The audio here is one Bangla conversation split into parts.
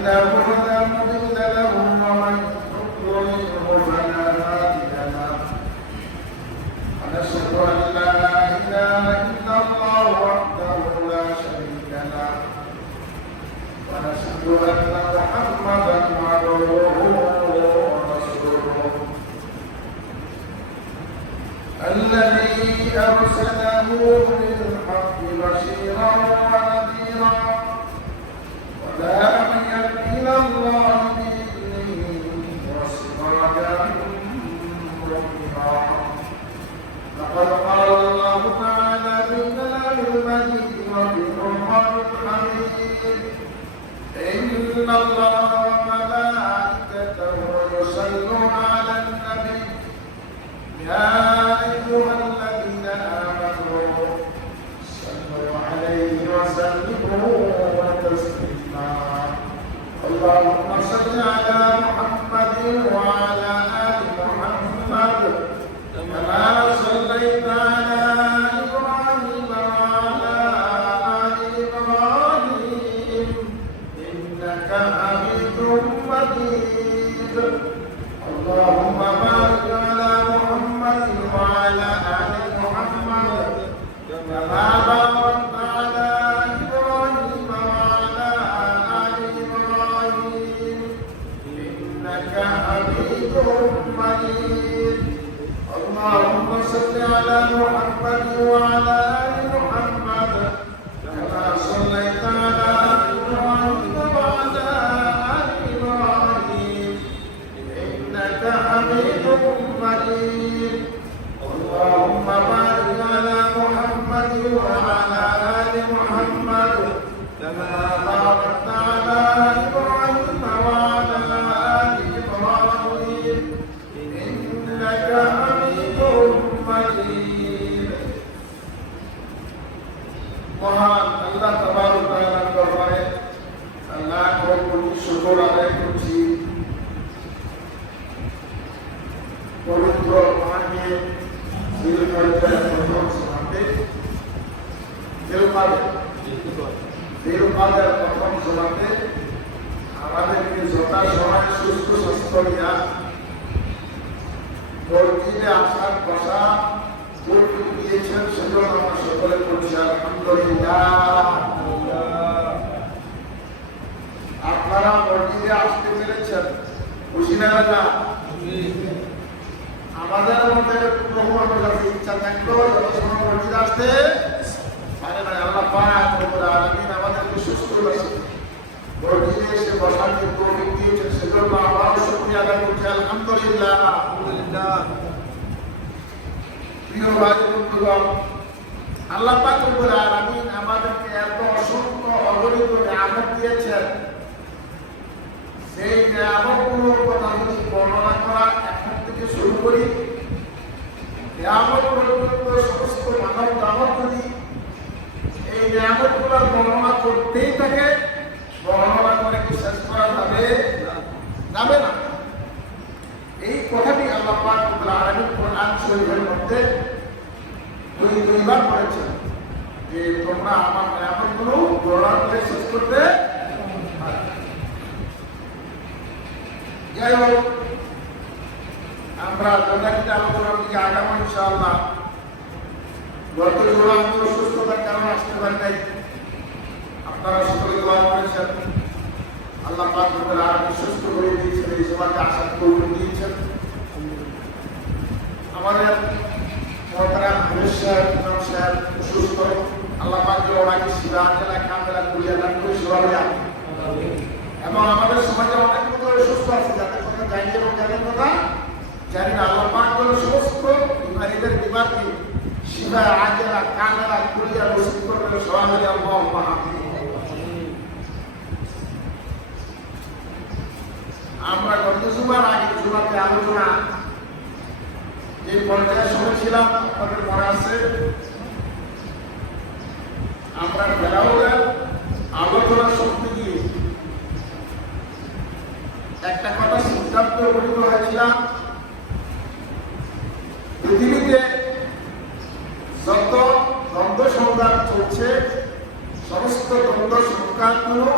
يهده فلا مضل له ومن يضلل فلا هادي له ونشهد أن لا إله إلا الله وحده لا شريك له ونشهد أن محمدا عبده ورسوله الذي أرسله بالحق بشيرا ونذيرا وداعيا إلى الله بإذنه وسراجا منيرا لقد قال الله تعالى في كلام المجيد وفي القرآن الحميد إن الله وملائكته يصلون على النبي يا أيها الذين آمنوا صلوا عليه وسلموا تسليما اللهم صل على محمد وعلى آل محمد كما صليت على إبراهيم وعلى آل إبراهيم إنك حميد مجيد اللهم بارك على محمد وعلى آل محمد كما باركت على إبراهيم وعلى آل إبراهيم إنك حميد مجيد اللهم صل على محمد وعلى آل محمد كما صليت على إبراهيم وعلى آل إبراهيم إنك حميد مجيد اللهم بارك على محمد وعلى آل محمد كما باركت على إبراهيم وعلى آل إبراهيم إنك حميد مجيد মহান আল্লাহ তাবারক ওয়া তাআলার দরবারে লাখ কোটি শুকর আদায় করছি পবিত্র মাহে জিলকদার প্রথম সমাতে জিলকদার প্রথম সমাতে আমাদেরকে যথাসময় সুস্থ স্বাস্থ্য দিয়া মসজিদে আসার বসা তৌফিক দিয়েছেন সেজন্য আমরা সকলে বলছি আলহামদুলিল্লাহ। আপনারা মসজিদে আসতে পেরেছেন, খুশি না? আমাদের মধ্যে প্রভুর কাছে ইচ্ছা থাকলো যথাসময় মসজিদে আসতে পারে না। আল্লাহ পাক রব্বুল আলামিন আমাদেরকে সুস্থ রাখেন, মসজিদে এসে বসার যে তৌফিক দিয়েছেন সেজন্য আবারও শুকরিয়া আদায় করছি আলহামদুলিল্লাহ। প্রিয় ভাই বন্ধুগণ, আল্লাহ পাক রব্বুল আলামিন আমাদেরকে এত অসংখ্য অগণিত নিয়ামত দিয়েছেন, সেই নিয়ামতগুলোর কথা যদি বর্ণনা করা এখন থেকে শুরু করি, নিয়ামত পর্যন্ত সমস্ত মানব জাগত যদি এই নিয়ামতগুলোর বর্ণনা করতেই থাকে, বর্ণনা করে কি শেষ করা যাবে না। এই কথাটি আল্লাহ পাক রব্বুল আলামিন কোরআন শরীফের মধ্যে দুইবার বলেছেন যে তোমরা আমার নিয়ামতগুলো বর্ণনা করে শেষ করতে পারবে। যাই হোক, আমরা যথাযথ আলোচনার দিকে আগামী ইনশাআল্লাহ। গত জোড়া আমি অসুস্থতার কারণে আসতে পারি নাই, আপনারা সকলে দোয়া করেছেন, আল্লাহ পাক রব্বুল আলামিন সুস্থ করে দিয়েছেন, এই সমাজে আসার তৌফিক দিয়েছেন। আমাদের মহতারাম হামিদ সাহেব, ইমাম সাহেব অসুস্থ, আল্লাহ পাক ওনাকে শিফা আজলা কামেলা কুলিয়া দান করে সেবা দেন। এবং আমাদের সমাজে অনেক লোক অসুস্থ আছে যাদের কথা জানি এবং যাদের কথা জানি না। আল্লাহ পাক সমস্ত বিমারীদের বিমারকে শিফা আজলা কামেলা কুলিয়া নসিব করে সেবা দেন। আল্লাহুম্মা আমিন। আমরা গত জুমার আগে জুমাতে আলোচনা যে পর্যায়ে শুনেছিলাম আপনাদের মনে আছে, আমরা বেলাওয়ার আলোচনা শক্তি দিয়ে একটা কথা সিদ্ধান্ত উপনীত হয়েছিলাম, পৃথিবীতে যত দ্বন্দ্ব সংগ্রাম চলছে সমস্ত দ্বন্দ্ব সংগ্রামগুলো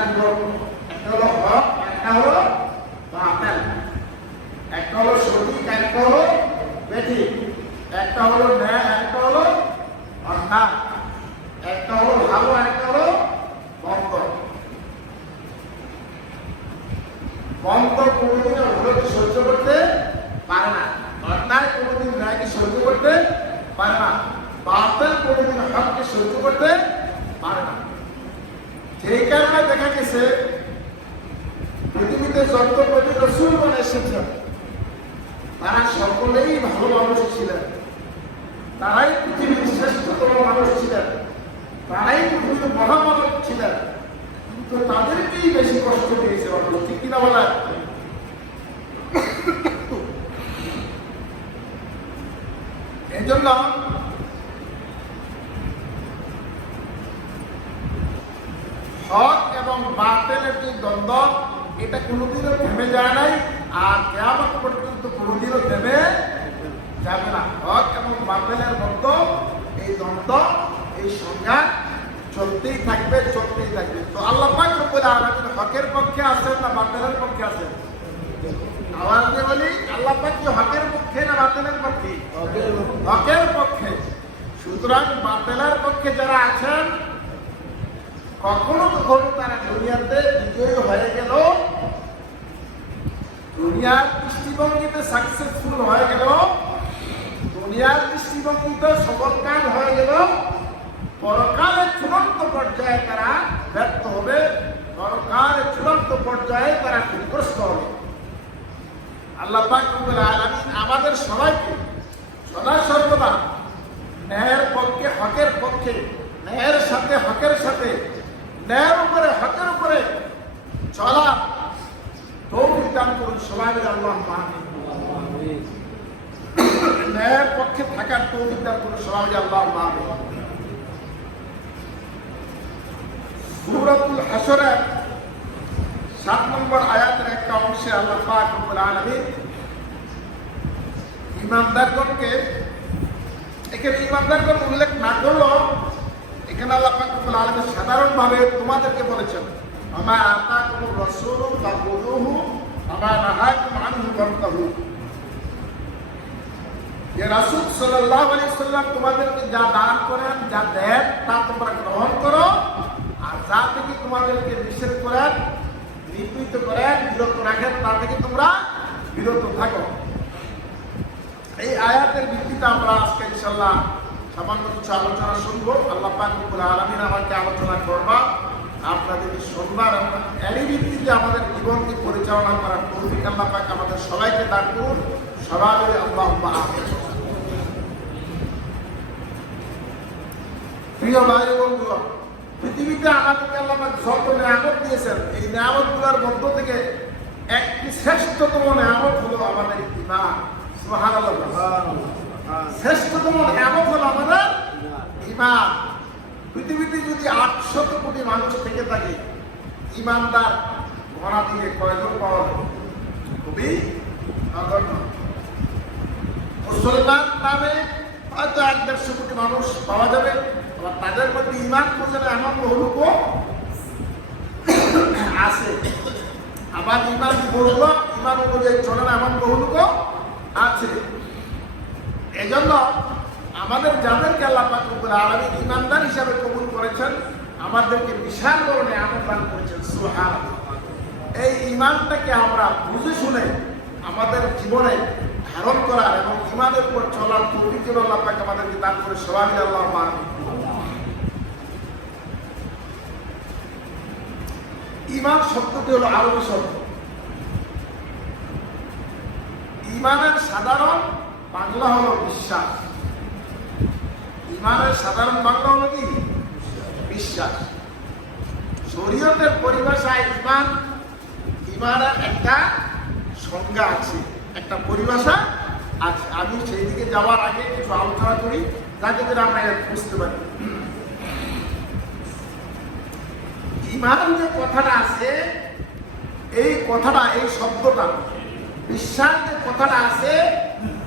বিভক্ত, একটা হলো হক, একটা হলো বাতিল, একটা হলো সঠিক, একটা হলো বেঠিক, একটা হলো ন্যায়, একটা হলো অন্যায়, একটা হলো ভালো, একটা হলো মন্দ। মন্দ কোনোদিন ভুলকে সহ্য করতে পারে না, অন্যায় কোনোদিন ন্যায়কে সহ্য করতে পারে না, বাতিল কোনোদিন হককে সহ্য করতে পারে না। সেই কারণে দেখা গেছে পৃথিবীতে যত নবী রাসূলগণ এসেছেন তারা সকলেই ভালো মানুষ ছিলেন, তারাই পৃথিবীর শ্রেষ্ঠতম মানুষ ছিলেন, তারাই পৃথিবীর মহামানব ছিলেন, কিন্তু তাদেরকেই বেশি কষ্ট দিয়েছে। ঠিক কিনা বলেন? এই জন্য হক এবং বাতিলের যে দ্বন্দ্ব, এটা কোনোদিনও থেমে যায় নাই, আর কিয়ামত পর্যন্ত কোনোদিনও থেমে যাবে না। হক এবং বাতিলের মধ্যে এই দ্বন্দ্ব, এই সংঘাত চলতেই থাকবে, চলতেই থাকবে। তো আল্লাহ পাক রব্বুল আলামিন হকের পক্ষে আছেন না বাতিলের পক্ষে আছেন? আওয়াজ দিয়ে বলি, আল্লাহ পাক কি হকের পক্ষে না বাতিলের পক্ষে? হকের পক্ষে। সুতরাং বাতিলের পক্ষে যারা আছেন, কখনো কখনো তারা দুনিয়াতে বিজয়ী হয়ে গেল, দুনিয়ার দৃষ্টিভঙ্গিতে সাকসেসফুল হয়ে গেল, দুনিয়ার দৃষ্টিভঙ্গিতে সফলকাম হয়ে গেল, পরকালের চূড়ান্ত পর্যায়ে তারা ব্যর্থ হবে, পরকালের চূড়ান্ত পর্যায়ে তারা ক্ষতিগ্রস্ত হবে। আল্লাহ পাক রব্বুল আলামিন আমাদের সবাইকে সদা সর্বদা ন্যায়ের পক্ষে, হকের পক্ষে, ন্যায়ের সাথে হকের সাথে, ন্যায়ের উপরে হকের উপরে চলা তৌফিক দান করুন সবাই মিলে আল্লাহুম্মা আমিন। ন্যায়ের পক্ষে থাকার তৌফিক দান করুন সবাই মিলে আল্লাহুম্মা আমিন। সূরাতুল হাশরের 7 নম্বর আয়াতের একটা অংশে আল্লাহ পাক রব্বুল আলামিন ইমানদারগণকে, এখানে ইমানদারগণ উল্লেখ না করলেও এখানে আল্লাহ পাক রব্বুল আলামিন সাধারণভাবে তোমাদেরকে বলেছেন, আমা আতাকুমুর রাসূলু ফাখুযুহু আমা নাহাকুম আনহু ফান্তাহু। যে রাসূল সাল্লাল্লাহু আলাইহি ওয়াসাল্লাম তোমাদেরকে যা দান করেন, যা দেন, তা তোমরা গ্রহণ করো, আর যা থেকে তোমাদেরকে নিষেধ করেন, নিবৃত্ত করেন, বিরত রাখেন, তা থেকে তোমরা বিরত থাকো। এই আয়াতের ভিত্তিতে আমরা আজকে ইনশাআল্লাহ সামান্য কিছু আলোচনা শুনবো। আল্লাহ পাক রব্বুল আলামিন আমাকে আলোচনা করবা, আপনাদের শুনবার, এরই ভিত্তিতে আমাদের জীবনকে পরিচালনা করার তৌফিক আল্লাহ পাক আমাদের সবাইকে দান করুন। সবাই মিলে আল্লাহুম্মা আমিন। প্রিয় ভাই বন্ধুগণ, পৃথিবীতে আমাদেরকে আল্লাহ পাক যত নিয়ামত দিয়েছেন, এই নিয়ামতগুলোর মধ্য থেকে একটি শ্রেষ্ঠতম নিয়ামত হলো আমাদের ঈমান। সুবহানাল্লাহ। শ্রেষ্ঠতম নিয়ামত হলো আমাদের ঈমান। পৃথিবীতে যদি 800 কোটি মানুষ থেকে থাকে, ঈমানদার গণা দিলে কয়জন পাওয়া যাবে? খুবই নগণ্য। মুসলমান নামে হয়তো 1-150 কোটি মানুষ পাওয়া যাবে, আবার তাদের মধ্যে ঈমান বোঝার এমন বহু লোক আছে, আবার ঈমান বললো, ঈমান অনুযায়ী চলে না এমন বহু লোক আছে। এজন্য আমাদের যাদেরকে আল্লাহ পাক রব্বুল আলামিন ঈমানদার হিসাবে কবুল করেছেন, আমাদেরকে বিশাল বড় নিয়ামত দান করেছেন। সুবহানাল্লাহ। এই ঈমানটাকে আমরা বুঝে শুনে আমাদের জীবনে ধারণ করার এবং ঈমানের উপর চলার তৌফিক আল্লাহ পাক আমাদেরকে দান করে সবাই মিলে আল্লাহুম্মা আমিন। ঈমান শব্দটি হলো আরবি শব্দ। ঈমানের সাধারণ বাংলা হলো বিশ্বাস। ঈমানের সাধারণ বাংলা হলো কি? বিশ্বাস। শরীয়তের পরিভাষায় ঈমান, ঈমানের একটা সংজ্ঞা আছে, একটা পরিভাষা আছে। আমি সেই দিকে যাওয়ার আগে কিছু আলোচনা করি, যাতে করে আমরা বুঝতে পারি। ঈমান যে কথাটা আছে, এই কথাটা, এই শব্দটা, বিশ্বাস যে কথাটা আছে,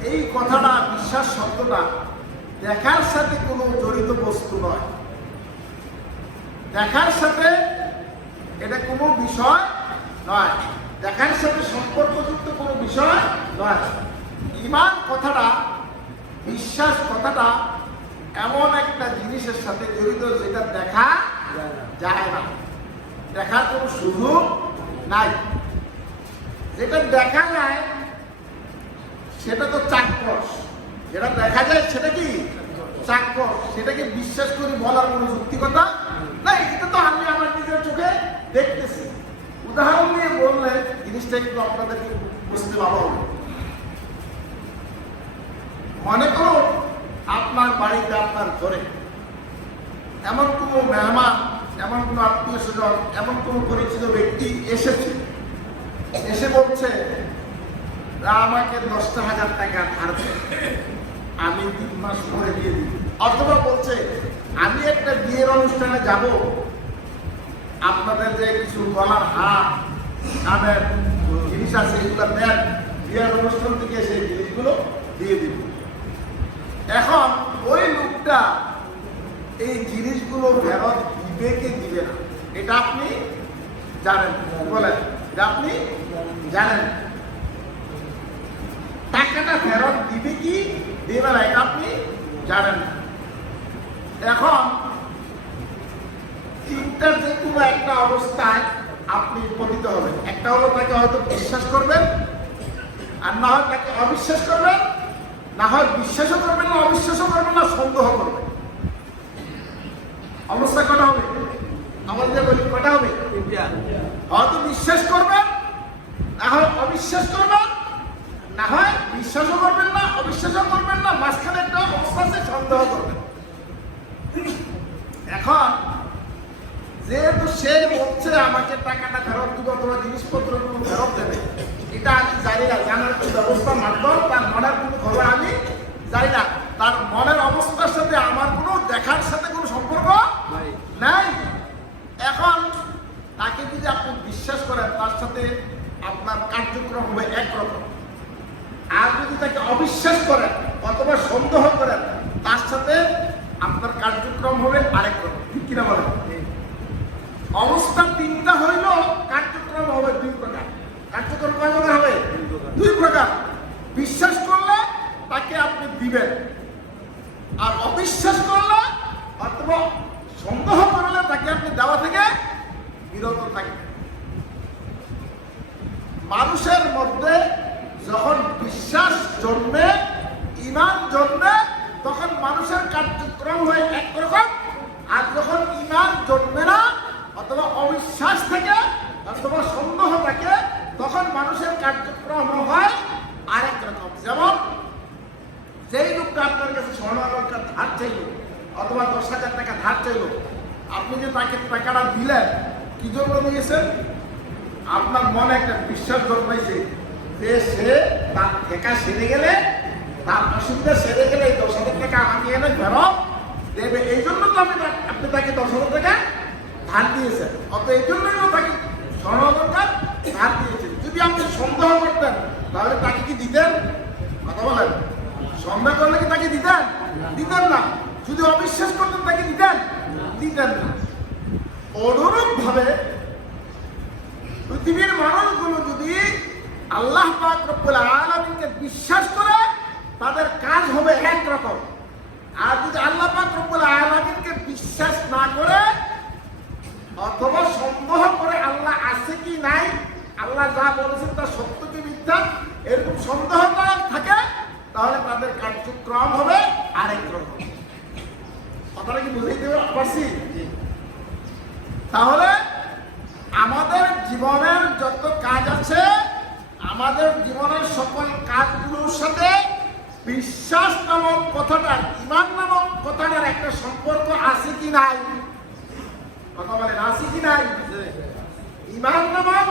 এই কথাটা, বিশ্বাস শব্দটা দেখার সাথে কোনো জড়িত বস্তু নয়। দেখার সাথে এটা কোনো বিষয় নয়, দেখার সাথে সম্পর্কযুক্ত কোনো বিষয় নয়। ঈমান কথাটা, বিশ্বাস কথাটা এমন একটা জিনিসের সাথে জড়িত যেটা দেখা যায় না, দেখার কোনো সুযোগ নাই। যেটা দেখা যায় সেটা তো চাক্ষুষ, যেটা দেখা যায় সেটা কি চাক্ষুষ, সেটাকে বিশ্বাস করে বলার কোনো যুক্তিকতা নাই। এটা তো আমি আমার নিজের চোখে দেখতেছি। উদাহরণ দিয়ে বললে জিনিসটা একটু আপনাদেরকে বুঝতে ভালো হবে। মনে করুন আপনার বাড়িতে, আপনার ঘরে এমন কোনো মেহমান, এমন কোনো আত্মীয় স্বজন, এমন কোনো পরিচিত ব্যক্তি এসেছে, এসে বলছে আমাকে 10,000 টাকা ধার দেন, আমি 3 মাস পরে দিয়ে দিই। অথবা বলছে আমি একটা বিয়ের অনুষ্ঠানে যাব, আপনাদের যে কিছু গলার হার, কানের জিনিস আছে এগুলো দেন, বিয়ের অনুষ্ঠান থেকে সেই জিনিসগুলো দিয়ে দিব। এখন ওই লোকটা এই জিনিসগুলো ফেরত দিবে কি দিবে না এটা আপনি জানেন, বলেন, এটা আপনি জানেন। টাকাটা ফেরত দিবে কি দিবে না এটা আপনি জানেন। এখন তিনটার যে কোনো একটা অবস্থায় আপনি পতিত হবেন। একটা হলো তাকে হয়তো বিশ্বাস করবেন, আর না হয় তাকে অবিশ্বাস করবেন, না হয় বিশ্বাসও করবেন না, অবিশ্বাসও করবেন না, সন্দেহ করবেন। অবস্থা কটা হবে? আমাদের বলি কটা হবে? হয়তো বিশ্বাস করবেন, না হয় অবিশ্বাস করবেন, না হয় বিশ্বাসও করবেন না, অবিশ্বাসও করবেন না, মাঝখানে একটা অবস্থা আছে সন্দেহ করবেন। এখন যেহেতু সে বলছে আমাকে টাকাটা ফেরত দিব অথবা জিনিসপত্রগুলো ফেরত দেবে, এটা আমি জানি না, জানার কোনো ব্যবস্থা মাধ্যম, তার মনের কোনো খবর আমি জানি না, তার মনের অবস্থার সাথে আমার কোনো দেখার সাথে কোনো সম্পর্ক নাই। এখন তাকে যদি আপনি বিশ্বাস করেন, তার সাথে আপনার কার্যক্রম হবে একরকম। আর যদি তাকে অবিশ্বাস করেন অথবা সন্দেহ করেন, তার সাথে আপনার কার্যক্রম হবে আরেক রকম। ঠিক কিনা বলেন? অবস্থা তিনটা হইল, কার্যক্রম হবে 2 প্রকার। কার্যক্রম কয় প্রকার হবে? 2 প্রকার। বিশ্বাস করলে তাকে আপনি দিবেন, আর অবিশ্বাস করলে অথবা সন্দেহ করলে তাকে আপনি দেওয়া থেকে বিরত থাকবেন। মানুষের মধ্যে যখন বিশ্বাস জন্মে, ঈমান জন্মে, তখন মানুষের কার্যক্রম হয় একরকম। আর যখন ঈমান জন্মে না, অথবা অবিশ্বাস থেকে অথবা সন্দেহ থাকে, তখন মানুষের কার্যক্রম হয় আরেক রকম। যেমন যেই লোকটা আপনার কাছে 1,000 ধার চাইল অথবা 10,000 টাকা ধার চাইল, আপনি যে তাকে টাকাটা দিলেন, কি জন্য দিয়েছেন? আপনার মনে একটা বিশ্বাস জন্মাইছে যে সে তার টাকা সেরে গেলে, তার অসুবিধা সেরে গেলে এই 10,000 টাকা আমাকে এনে ফেরত দেবে। এই জন্য তো আপনি তাকে 10,000 টাকা ধার দিয়েছেন, অত এই জন্যই তাকে 1,000 ধার দিয়েছেন। যদি আপনি সন্দেহ করতেন তাহলে তাকে কি দিতেন? কথা বলেন, সন্দেহ করলে কি তাকে দিতেন? দিতেন না। যদি অবিশ্বাস করতেন তাকে দিতেন? দিতেন না। অনুরূপ ভাবে পৃথিবীর মানুষগুলো যদি আল্লাহ পাক রব্বুল আলামিনকে বিশ্বাস করে, তাদের কাজ হবে একরকম। আর যদি আল্লাহ পাক রব্বুল আলামিনকে বিশ্বাস না করে অথবা সন্দেহ করে আল্লাহ আছে কি নাই, আল্লাহ যা বলেছেন তা সত্য কি মিথ্যা, এরকম সন্দেহ থাকে, তাহলে তাদের কার্যক্রম হবে আরেক রকম। কথাটা কি বুঝাইতে পারছি? তাহলে আমাদের জীবনের যত কাজ আছে, আমাদের জীবনের সকল কাজগুলোর সাথে বিশ্বাস নামক কথাটার, ঈমান নামক কথাটার একটা সম্পর্ক আছে কি নাই? কথা বলেন, আছে কি নাই? ঈমান নামক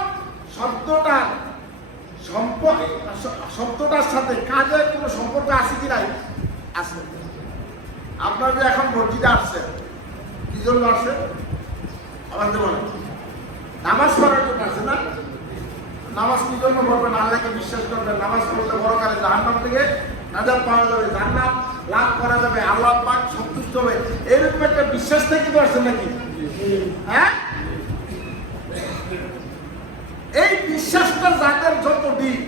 শব্দটার সাথে কাজের কোনো সম্পর্ক আছে কি নাই? আছে। আপনার যে এখন মসজিদে আসছেন, কি জন্য আসছেন? আমাদের বলেন, নামাজ পড়ার জন্য আছে না? নামাজ কি জন্য পড়বেন? আল্লাহকে বিশ্বাস করবেন। নামাজ পড়লে বড় কালে জাহান্নাম থেকে নাজাত পাওয়া যাবে, জান্নাত লাভ করা যাবে, আল্লাহ পাক সন্তুষ্ট হবে, এরকম একটা বিশ্বাস থেকে তো আসছেন নাকি? হ্যাঁ, এই বিশ্বাসটা যাদের যত ডিপ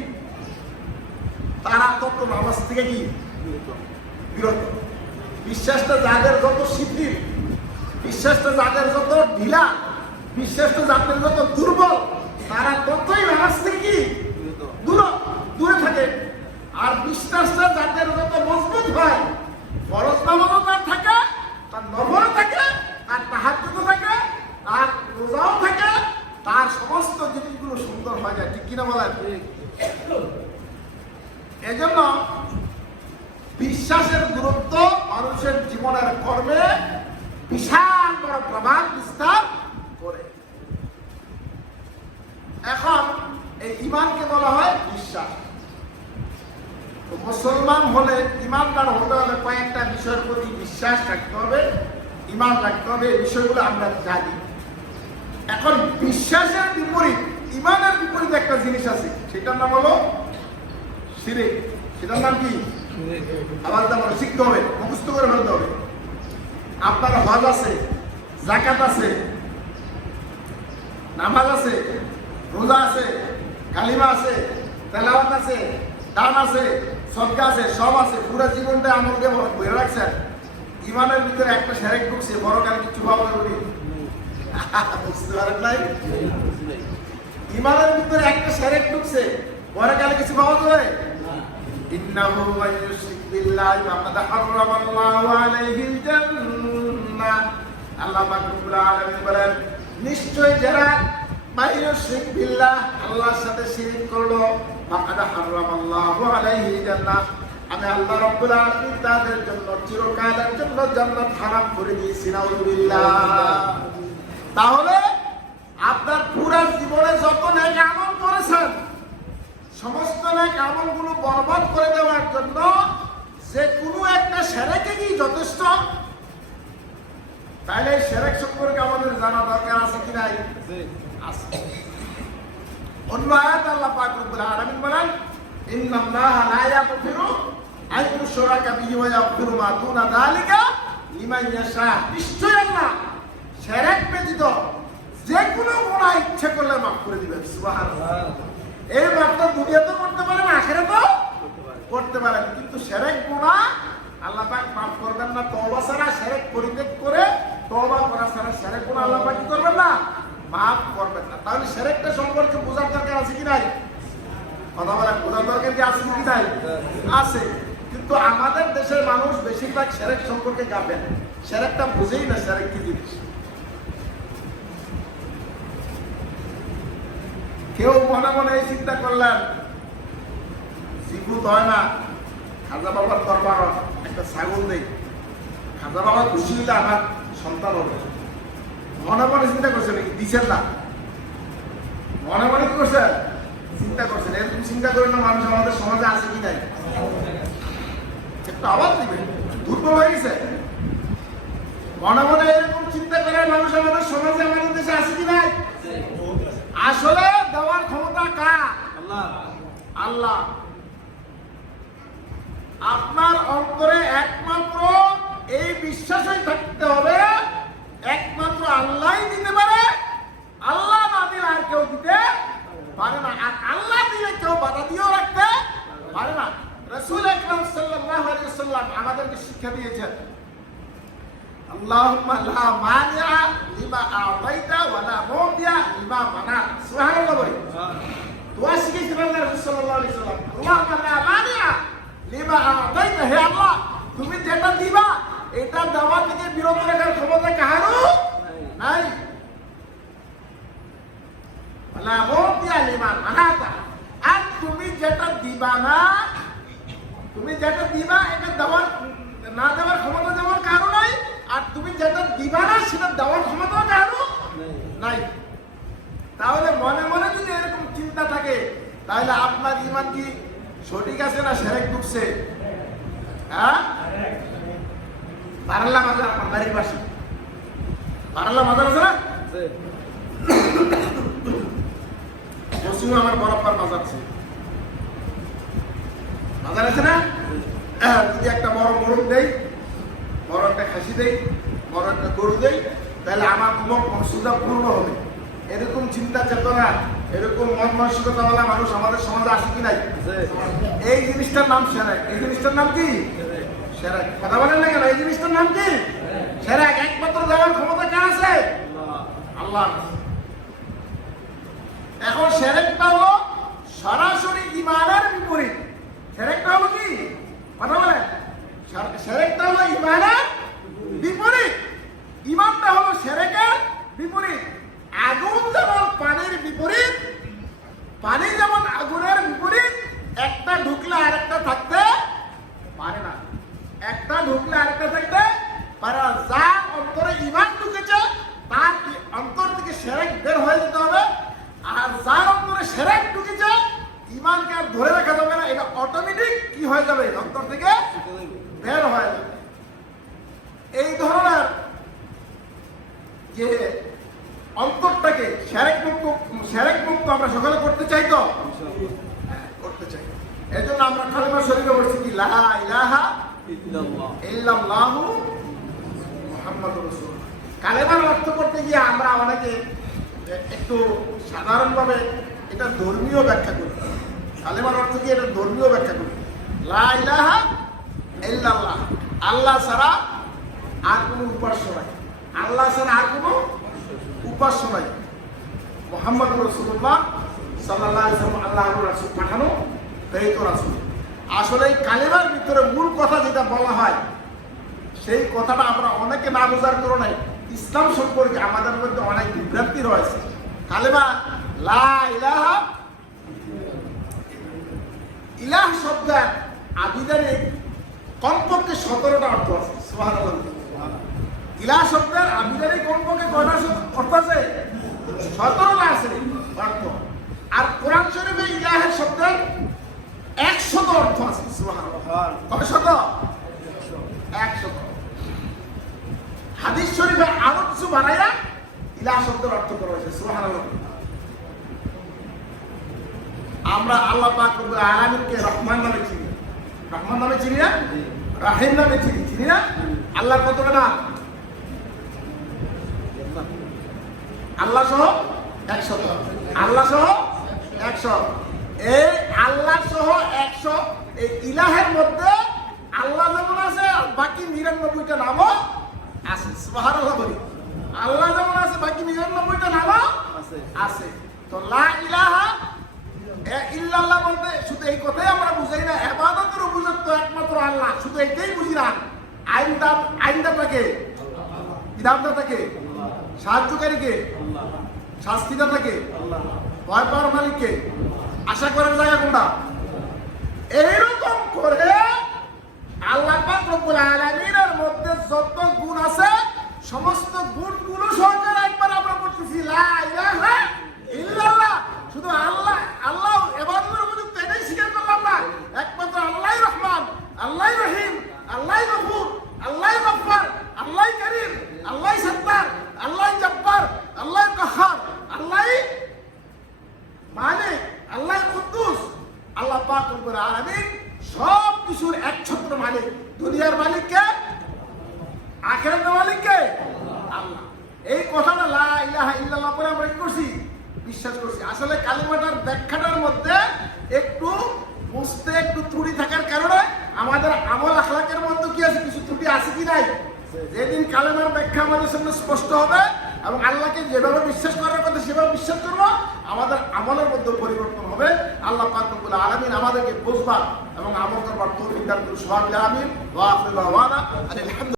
তারা তত নামাজ থেকে কি বিরত। বিশ্বাসটা যাদের যত শিথিল, বিশ্বাসটা যাদের যত ঢিলা, বিশ্বাসটা যাদের যত দুর্বল, তারা ততই নামাজ থেকে কি দূরে থাকে। আর বিশ্বাসটা যাদের যত মজবুত হয়, ফরজ নামাজও তার থাকে, তার নফলও থাকে, তার তাহাজ্জুদও থাকে, তার রোজাও থাকে, তার সমস্ত জিনিসগুলো সুন্দর হয়ে যায়। ঠিক কিনা বলেন? এজন্য বিশ্বাসের গুরুত্ব মানুষের জীবনের কর্মে বিশাল বড় প্রভাব বিস্তার করে। এখন এই ঈমানকে বলা হয় বিশ্বাস। মুসলমান হলে, ঈমানদার হতে হলে কয়েকটা বিষয়ের প্রতি বিশ্বাস রাখতে হবে, ঈমান রাখতে হবে। এই বিষয়গুলো আমরা জানি। এখন বিশ্বাসের বিপরীত, ঈমানের বিপরীত একটা জিনিস আছে, সেটার নাম হলো শিরক। সেটার নাম কি? আবার তেমন শিখতে হবে, মুখস্থ করে ফেলতে হবে। আপনার হজ আছে, যাকাত আছে, নামাজ আছে, রোজা আছে, কালিমা আছে, তেলাওয়াত আছে, দান আছে, সদকা আছে, সব আছে। পুরো জীবনটা আমাকে বলে রাখছেন। ঈমানের ভিতরে একটা শিরক ঢুকছে, বড়কাল কিছু পাওয়া যাবে না। বুঝতে পারেন নাই? ঈমানের ভিতরে একটা শিরক ঢুকছে, বড়কালে কিছু পাওয়া যাবে? ইন্নাহু মান ইউশরিক বিল্লাহি ফাকাদ হারামাল্লাহু আলাইহিল জান্নাহ। আল্লাহ পাক রব্বুল আলামিন বলেন, নিশ্চয় যারা মান ইউশরিক বিল্লাহ, আল্লাহর সাথে শিরক করলো, ফাকাদ হারামাল্লাহু আলাইহিল জান্নাহ, আমি আল্লাহ রব্বুল আলামিন তাদের জন্য চিরকালের জন্য জান্নাত হারাম করে দিয়েছি। নাউযুবিল্লাহ। তাহলে আপনার পুরো জীবনে যত নেক আমল করেছেন, সমস্ত নেক আমলগুলো বরবাদ করে দেওয়ার জন্য যে কোনো একটা শিরকে কি যথেষ্ট? তাহলে শিরক সম্পর্কে আমাদের জানা দরকার আছে কি নাই? আছে। অন্য আয়াতে আল্লাহ পাক রব্বুল আলামিন বলেন, ইন্নাল্লাহা লা ইয়াগফিরু আন ইউশরাকা বিহি ওয়া ইয়াগফিরু মা দুনা যালিকা লিমান ইয়াশা। নিশ্চয় আল্লাহ শিরক ব্যতীত যে কোনো গুনাহ ইচ্ছা করলে মাফ করে দিবেন। সুবহানাল্লাহ। এই মাপটা দুনিয়াতে করতে পারেন, আখিরাতেও করতে পারেন, কিন্তু শিরক গুনাহ আল্লাহ পাক মাফ করবেন না। তওবা ছাড়া, শিরক পরিত্যাগ করে তওবা করা ছাড়া শিরক গুনাহ আল্লাহ পাক কি করবেন না? মাফ করবেন না। তাহলে শিরকটা সম্পর্কে বোঝার দরকার আছে কি নাই? কথা বলেন, বোঝার দরকার কি আছে কি নাই? আছে। কিন্তু আমাদের দেশের মানুষ বেশিরভাগ শিরক সম্পর্কে গাফেল, শিরকটা বুঝেই না শিরক কি জিনিস। কেউ মনে মনে এই চিন্তা করলেন, জিকুত হয় না, খাজা বাবার দরবার একটা ছাগল দেই, খাজা বাবা খুশি হইলে আমার সন্তান হবে। মনে মনে চিন্তা করছেন নাকি? দিচ্ছেন না। মনে মনে কি করছেন? চিন্তা করছেন। এরকম চিন্তা করেন না মানুষ আমাদের সমাজে আছে কি নাই? একটা আওয়াজ দিবে, দুর্বল হয়ে গেছে। মনে মনে এরকম চিন্তা করে মানুষ আমাদের সমাজে, আমাদের দেশে আছে কি নাই? আসলে দেওয়ার ক্ষমতা কার? আল্লাহ। আপনার অন্তরে একমাত্র এই বিশ্বাসই থাকতে হবে, একমাত্র আল্লাহই দিতে পারে, আল্লাহ না দিলে আর কেউ দিতে পারে না। আর আল্লাহ দিলে কেউ বাধা দিয়েও রাখতে পারে না। রাসূল আকরাম সাল্লাল্লাহু আলাইহি ওয়াসাল্লাম আমাদেরকে শিক্ষা দিয়েছেন, আল্লাহুম্মা লা মানিআ লিমা আ'তাইতা ওয়া লা মু'তিয়া লিমা মানা'তা। সুবহানাল্লাহ বলি। দোয়া শিখিয়েছেন আল্লাহ রাসূল সাল্লাল্লাহু আলাইহি ওয়াসাল্লাম, আল্লাহুম্মা লা মানিআ লিমা আ'তাইতা, হে আল্লাহ তুমি যেটা দিবা এটা দেওয়া থেকে বিরত রাখার ক্ষমতা কারো নাই। ওয়া লা মু'তিয়া লিমা মানা'তা, আর তুমি যেটা দিবা না, তুমি যেটা দিবা এটা দেওয়ার না দেওয়ার ক্ষমতা দেওয়ার কারণ নাই, আর তুমি যেটা দিবা না সেটা দেওয়ার ক্ষমতা কারো নাই। তাহলে মনে মনে যদি এরকম চিন্তা থাকে, তাহলে আপনার ঈমান কি সঠিক আছে না শিরক ঢুকছে? হ্যাঁ, বারাল্লা মাজার আমার বাড়ির পাশে, বারাল্লা মাজার আছে না? পশ্চিমে আমার বরাবর মাজার আছে, মাজার আছে না? যদি একটা বড় মোরগ দেই, বড় একটা খাসি দেই, বড় একটা গরু দেই, তাহলে আমার মকসুদা পূর্ণ হবে। এরকম চিন্তা চেতনা এরকম মন মানসিকতাওয়ালা মানুষ আমাদের সমাজে আছে কি নাই? এই জিনিসটার নাম সেরেক। এই জিনিসটার নাম কি? সেরেক। কথা বলেন না কেন? এই জিনিসটার নাম কি? সেরেক। একমাত্র দেওয়ার ক্ষমতা কার আছে? আল্লাহ। এখন সেরেকটা হলো সরাসরি ঈমানের বিপরীত। সেরেকটা হলো কি? কথা বলেন। সেরেকটা হলো ঈমানের বিপরীত। ঈমানটা হলো সেরেকের বিপরীত। আগুন যেমন পানির বিপরীত, পানি যেমন আগুনের বিপরীত, একটা ঢুকলে আরেকটা থাকতে পারে না। একটা ঢুকলে আরেকটা থাকতে পারে না। যার অন্তরে ঈমান ঢুকেছে তার অন্তর থেকে শিরক বের হয়ে যেতে হবে। আর যার অন্তরে শিরক ঢুকেছে ঈমানকে আর ধরে রাখা যাবে না, এটা অটোমেটিক কি হয়ে যাবে? অন্তর থেকে বের হয়ে যাবে। এই ধরনের যে অন্তরটাকে শিরক মুক্ত আমরা সকলে করতে চাই তো? করতে চাই। এজন্য আমরা কালেমা শরীফে বলছি কি লা ইলাহা ইল্লাল্লাহু মুহাম্মাদুর রাসূলুল্লাহ। কালেমার অর্থ করতে গিয়ে আমরা অনেকে একটু সাধারণভাবে এটা ধর্মীয় ব্যাখ্যা করি। কালেমার অর্থ কি? এটা ধর্মীয় ব্যাখ্যা করি। লা ইলাহা ইল্লাল্লাহ, আল্লাহ ছাড়া আর কোনো উপাস্য নাই। আল্লাহ ছাড়া আর কোনো উপাস্য নাই। মুহাম্মাদুর রাসূলুল্লাহ সাল্লাল্লাহু আলাইহি ওয়াসাল্লাম আল্লাহর রাসূল, পাঠানো প্রেরিত রাসূল। আসলে এই কালেমার ভিতরে মূল কথা যেটা বলা হয় সেই কথাটা আমরা অনেকে না বোঝার কারণে ইসলাম সম্পর্কে আমাদের মধ্যে অনেক বিভ্রান্তি রয়েছে। কালেমা লা ইলাহা, ইলাহ শব্দের আবিধানিক কমপক্ষে 17টা অর্থ আছে। সুবহানাল্লাহ। ইলাহ শব্দের আবিধানিক কমপক্ষে কয়টা অর্থ আছে? 17টা আছে অর্থ। আর কোরআন শরীফে ইলাহের শব্দের 100 অর্থ আছে। সুবহানাল্লাহ। কয় শত? 100। হাদিস শরীফে আরো কিছু বানাইয়া ইলাহ শব্দের অর্থ করা হয়েছে। সুবহানাল্লাহ। আমরা আল্লাহ পাক রব্বুল আলামিনকে রহমান নামে চিনি। রহমান নামে চিনি না? রাহিম নামে চিনি, চিনি না? আল্লাহর কতটা নাম? আল্লাহ সহ 100। আল্লাহ সহ 100। এই আল্লাহ সহ 100 এই ইলাহের মধ্যে আল্লাহ যেমন আছে বাকি 99টা নামও আছে। সুবহানাল্লাহ বলি। আল্লাহ যেমন আছে বাকি 99টা নামও আছে। তো লা ইলাহা ইল্লাল্লাহ বলতে শুধু এই কথাই আমরা বুঝাই না, ইবাদতের উপযুক্ত তো একমাত্র আল্লাহ, শুধু এটাই বুঝি না। আইনদাতাকে, বিধানদাতাকে, সাহায্যকারীকে, শাস্তিদাতাকে, ভয় পাওয়ার মালিককে, আশা করার জায়গা কোনটা? এইরকম করে আল্লাহ পাক রব্বুল আলামিনের মধ্যে যত গুণ আছে সমস্ত গুণগুলো সহকারে একবার আমরা বলতেছি লা ইলাহা ইল্লাল্লাহ। শুধু আল্লাহ আল্লাহ ইবাদতের উপযুক্ত এটাই স্বীকার করলাম না, একমাত্র আল্লাহই রহমান, আল্লাহই রহিম, আল্লাহই গফুর, আল্লাহই গফফার, আল্লাহই করিম, আল্লাহই সত্তার, আল্লাহই জব্বার, আল্লাহই কাহ্হার, আল্লাহই মালিক, আল্লাহই কুদ্দুস। আল্লাহ পাক রব্বুল আলামিন সব কিছুর একছত্র মালিক। দুনিয়ার মালিক কে? আখিরাতের মালিক কে? আল্লাহ। এই কথাটা লা ইলাহা ইল্লাল্লাহ পরে আমরা কি করছি? বিশ্বাস করছি। আসলে কালিমাটার ব্যাখ্যাটার মধ্যে একটু বুঝতে একটু ত্রুটি থাকার কারণে আমাদের আমল আখলাকের মধ্যে কি আছে? কিছু ত্রুটি আছে কি নাই? যেদিন কালেমার ব্যাখ্যা আমাদের সামনে স্পষ্ট হবে এবং আল্লাহকে যেভাবে বিশ্বাস করার কথা সেভাবে বিশ্বাস করব, আমাদের আমলের মধ্যে পরিবর্তন হবে। আল্লাহ পাক রব্বুল আলামিন আমাদেরকে বুঝবার এবং আমল করবার তৌফিক দান করুন। সুবহানাল্লাহ। আমিন। ওয়া আখিরু দাওয়ানা আলহামদুলিল্লাহ।